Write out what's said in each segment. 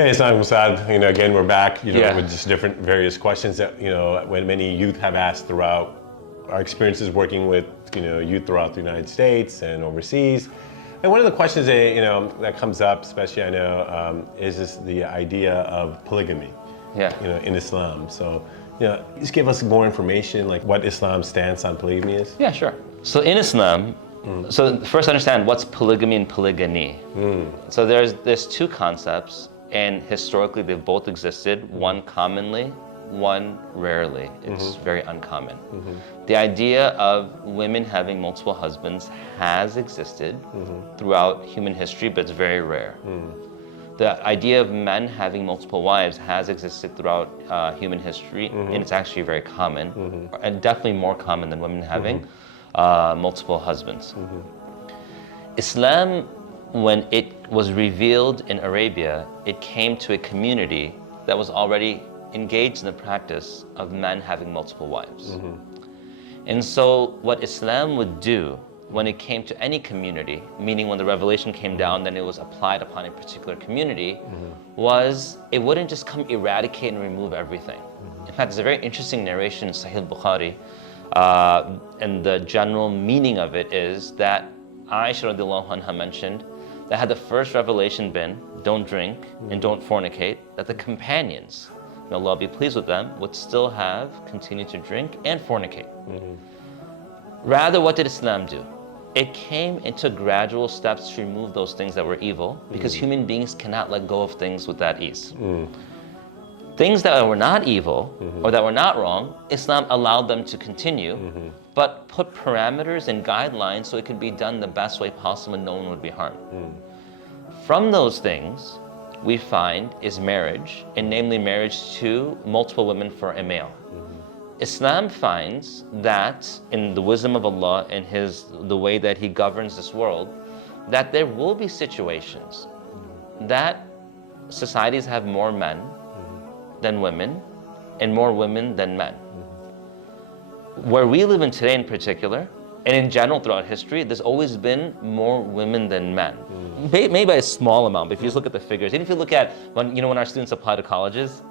Hey, it's Saad. Again, we're back, Yeah. with just different various questions that, when many youth have asked throughout our experiences working with, youth throughout the United States and overseas. And one of the questions that comes up, especially I know, is just the idea of polygamy, Yeah. in Islam. So, just give us more information, like what Islam's stance on polygamy is. Yeah, sure. So in Islam, so first understand what's polygamy and polygyny. So there's two concepts, and historically they've both existed, one commonly, one rarely. It's very uncommon. The idea of women having multiple husbands has existed throughout human history, but it's very rare. The idea of men having multiple wives has existed throughout human history, and it's actually very common, and definitely more common than women having multiple husbands. Islam, when it was revealed in Arabia, it came to a community that was already engaged in the practice of men having multiple wives. And so what Islam would do when it came to any community, meaning when the revelation came down, then it was applied upon a particular community, was it wouldn't just come eradicate and remove everything. In fact, there's a very interesting narration in Sahih Bukhari, and the general meaning of it is that Aisha radiallahu anha mentioned that had the first revelation been, don't drink and don't fornicate, that the companions, may Allah be pleased with them, would still have continued to drink and fornicate. Rather, what did Islam do? It came into gradual steps to remove those things that were evil, because human beings cannot let go of things with that ease. Things that were not evil or that were not wrong, Islam allowed them to continue, but put parameters and guidelines so it could be done the best way possible and no one would be harmed. From those things, we find is marriage, and namely marriage to multiple women for a male. Islam finds that in the wisdom of Allah and the way that He governs this world, that there will be situations that societies have more men than women and more women than men. Where we live in today in particular, and in general throughout history, there's always been more women than men. Maybe by a small amount, but if you just look at the figures, even if you look at when our students apply to colleges,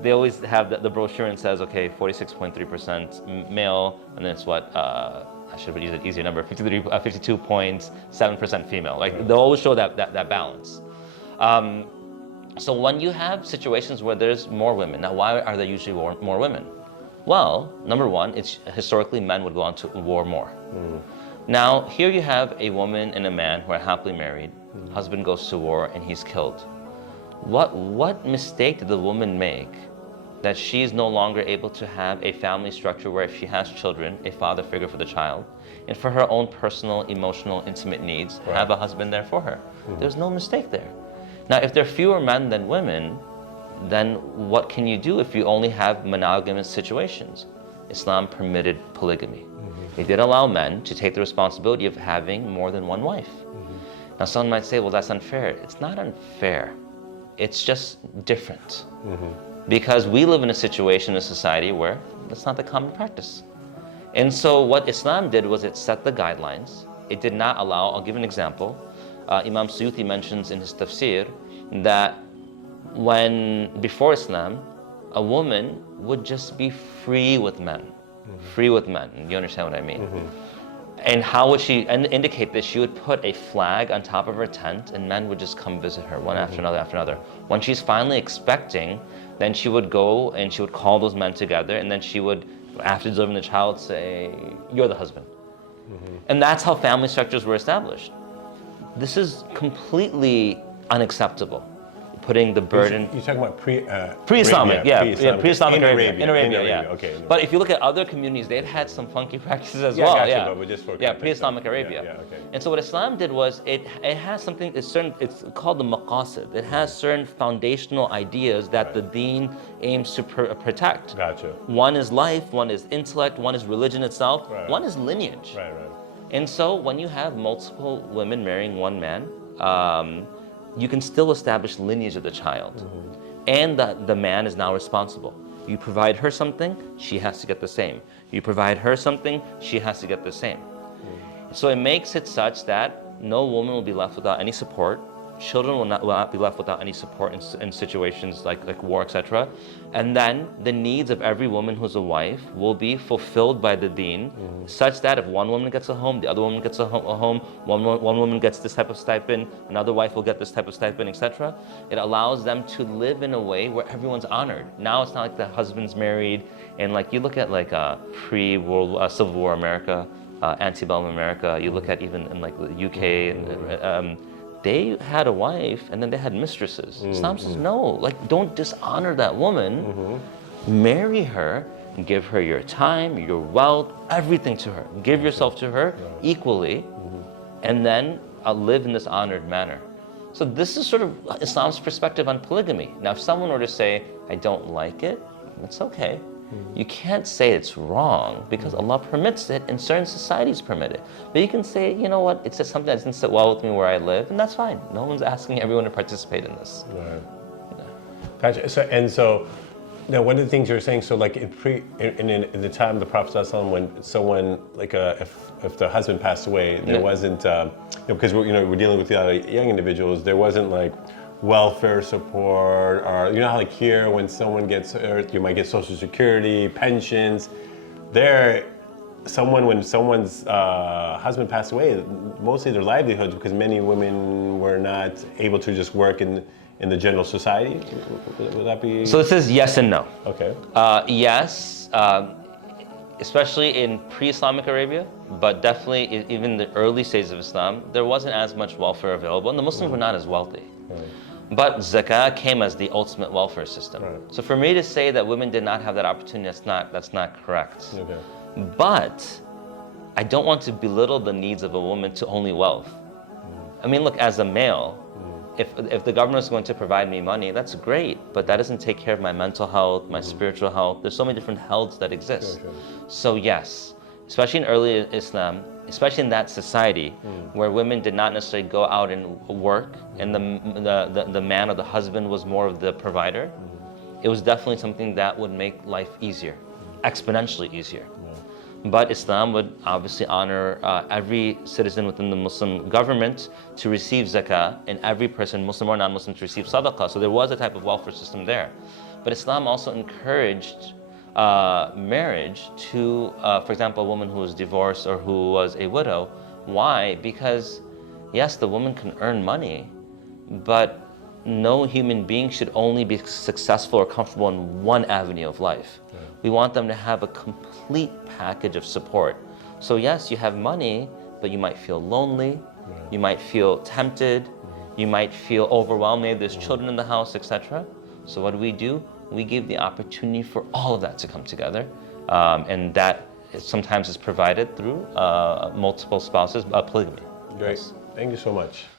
they always have the brochure and says, okay, 46.3% male, and then it's what, I should have used an easier number, 52.7% female. Like they'll always show that balance. So when you have situations where there's more women, now why are there usually more women? Well, number one, it's historically men would go on to war more. Now, here you have a woman and a man who are happily married. Husband goes to war and he's killed. What mistake did the woman make that she's no longer able to have a family structure where if she has children, a father figure for the child, and for her own personal, emotional, intimate needs, have a husband there for her? There's no mistake there. Now, if there are fewer men than women, then what can you do if you only have monogamous situations? Islam permitted polygamy. It did allow men to take the responsibility of having more than one wife. Now, someone might say, well, that's unfair. It's not unfair. It's just different. Because we live in a situation in a society where that's not the common practice. And so what Islam did was it set the guidelines. It did not allow, I'll give an example. Imam Suyuti mentions in his tafsir that before Islam, a woman would just be free with men. Free with men. You understand what I mean? And how would she indicate this? She would put a flag on top of her tent and men would just come visit her one after another. When she's finally expecting, then she would go and she would call those men together, and then she would, after delivering the child, say, you're the husband. And that's how family structures were established. This is completely unacceptable. Putting the burden. You're talking about pre-Islamic, pre-Islamic in Arabia. Arabia, yeah. Okay. But if you look at other communities, they've had some funky practices as well. Gotcha, but we're just for pre-Islamic Arabia. Okay. And so what Islam did was it has something. It's called the maqasid. It has certain foundational ideas that the Deen aims to protect. Gotcha. One is life. One is intellect. One is religion itself. One is lineage. Right. And so when you have multiple women marrying one man, you can still establish lineage of the child. And the man is now responsible. You provide her something, she has to get the same. You provide her something, she has to get the same. So it makes it such that no woman will be left without any support, children will not be left without any support in situations like war, etc. And then the needs of every woman who's a wife will be fulfilled by the deen, such that if one woman gets a home, the other woman gets a home, one woman gets this type of stipend, another wife will get this type of stipend, etc. It allows them to live in a way where everyone's honored. Now it's not like the husband's married, and like you look at like pre-World Civil War America, antebellum America, you look at even in like the UK, and they had a wife and then they had mistresses. Islam says no, like don't dishonor that woman. Marry her and give her your time, your wealth, everything to her. Give yourself to her equally, and then live in this honored manner. So this is sort of Islam's perspective on polygamy. Now, if someone were to say, I don't like it, it's okay. You can't say it's wrong because Allah permits it and certain societies permit it. But you can say, you know what, it's just something that doesn't sit well with me where I live, and that's fine. No one's asking everyone to participate in this. Right. Gotcha. So now one of the things you're saying, so like in the time of the Prophet ﷺ, when someone like if the husband passed away, there wasn't because we're dealing with young individuals, there wasn't like welfare support, or how like here when someone gets hurt, you might get Social Security, pensions. When someone's husband passed away, mostly their livelihoods, because many women were not able to just work in the general society. Would that be? So this is yes and no. Okay. Yes, especially in pre-Islamic Arabia, but definitely even the early stages of Islam, there wasn't as much welfare available, and the Muslims were not as wealthy. Right. But zakah came as the ultimate welfare system. Right. So for me to say that women did not have that opportunity, that's not correct. Okay. But I don't want to belittle the needs of a woman to only wealth. I mean, look, as a male, if the government is going to provide me money, that's great, but that doesn't take care of my mental health, my spiritual health. There's so many different healths that exist. Sure. So yes, especially in early Islam, especially in that society where women did not necessarily go out and work, and the man or the husband was more of the provider, it was definitely something that would make life easier, exponentially easier. But Islam would obviously honor every citizen within the Muslim government to receive zakah, and every person, Muslim or non-Muslim, to receive sadaqah. So there was a type of welfare system there. But Islam also encouraged marriage to, for example, a woman who was divorced or who was a widow. Why? Because yes, the woman can earn money, but no human being should only be successful or comfortable in one avenue of life. Yeah. We want them to have a complete package of support. So yes, you have money, but you might feel lonely, you might feel tempted, you might feel overwhelmed, maybe there's children in the house, etc. So what do? We give the opportunity for all of that to come together, and that sometimes is provided through multiple spouses, polygamy. Great. Thank you so much.